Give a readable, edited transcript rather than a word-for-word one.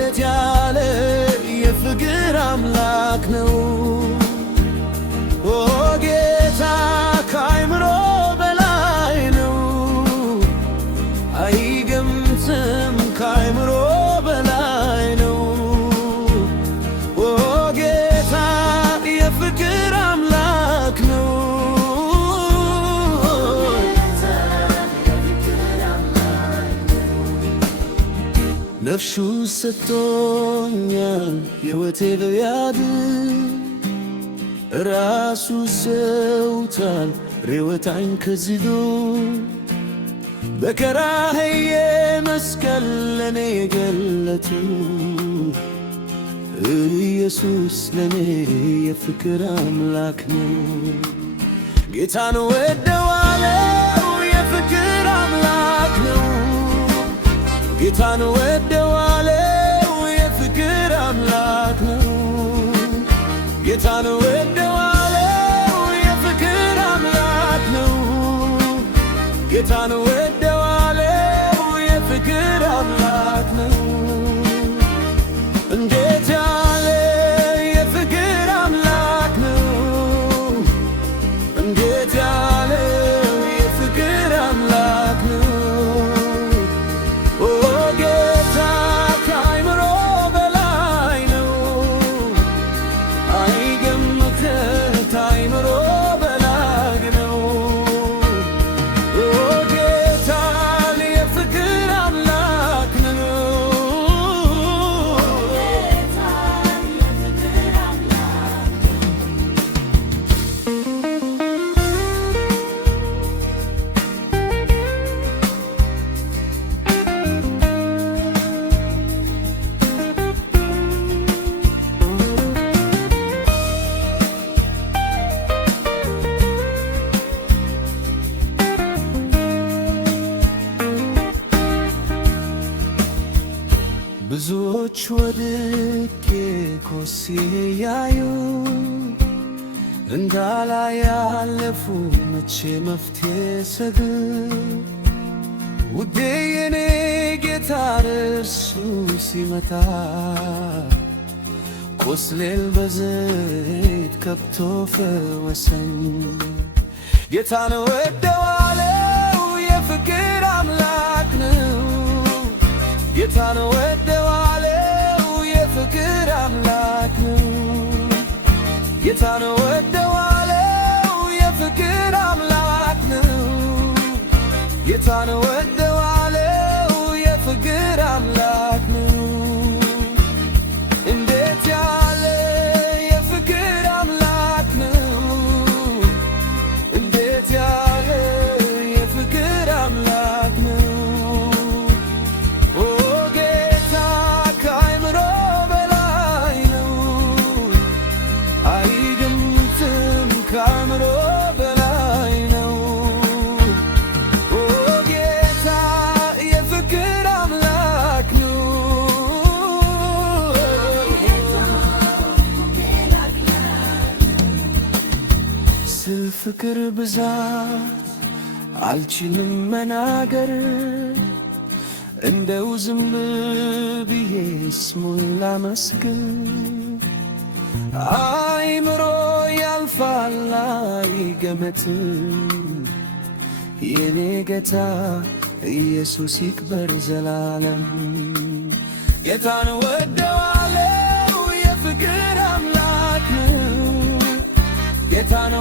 እንዴት ያለ የፍቅር አምላክ ነው! ኦ ጌታ ከአእምሮ በላይ ነው፣ አይገምትም ከአእምሮ በላይ ነው። ኦ ጌታ የፍቅር አምላክ ነው። ነፍሱ ሰጥቶኛል ሕይወቴ ሊያድን ራሱ ሰውቷል ሬወታኝ ከዝዶ በከራህዬ መስቀል ለኔ የገለቱ ኢየሱስ ለኔ የፍቅር አምላክ ነው። ጌታን ወደዋለው የፍቅር አምላክ ነው። ጌታን ወደዋለው የፍቅር አምላክ ነው። ጌታን ወደዋለው የፍቅር አምላክ ነው። ጌታን ወደዋለው የፍቅር አምላክ ነው። እንዴት ያለ የፍቅር አምላክ ነው! እንዴት ያለ የፍቅር አምላክ ነው! ኦ ጌታ ከአእምሮ በላይ ነው፣ አይገምትም ከአእምሮ በላይ ነው። ኦ ጌታ የፍቅር አምላክ ነው። ብዙዎች ወድቄ ኮሴ ያዩ እንዳላይ ያለፉ መቼ መፍትሄ ሰግ ውዴ የኔ ጌታ እርሱ ሲመታ ቁስሌን በዘይት ከብቶ ፈወሰኝ። ጌታን ወደዋለው የፍቅር አምላክ ነው። ጌታን ወደዋለው የፍቅር አምላክ ነው። ጌታን ወደዋለው የፍቅር አምላክ ነው። ጌታን ወደዋለው የፍቅር አምላክ ነው። እንዴት ያለ የፍቅር አምላክ ነው! እንዴት ያለ የፍቅር አምላክ ነው! ከአእምሮ በላይ ነው። ኦ ጌታ የፍቅር አምላክ ነው። ስለ ፍቅር ብዛት አልችልም መናገር፣ እንደው ዝም ብዬ ስሙን ላመስግን። አእምሮ ያልፋል አይገመትም፣ የኔ ጌታ ኢየሱስ ይክበር ዘላለም። ጌታን ወደዋለው የፍቅር አምላክ ነው። ጌታን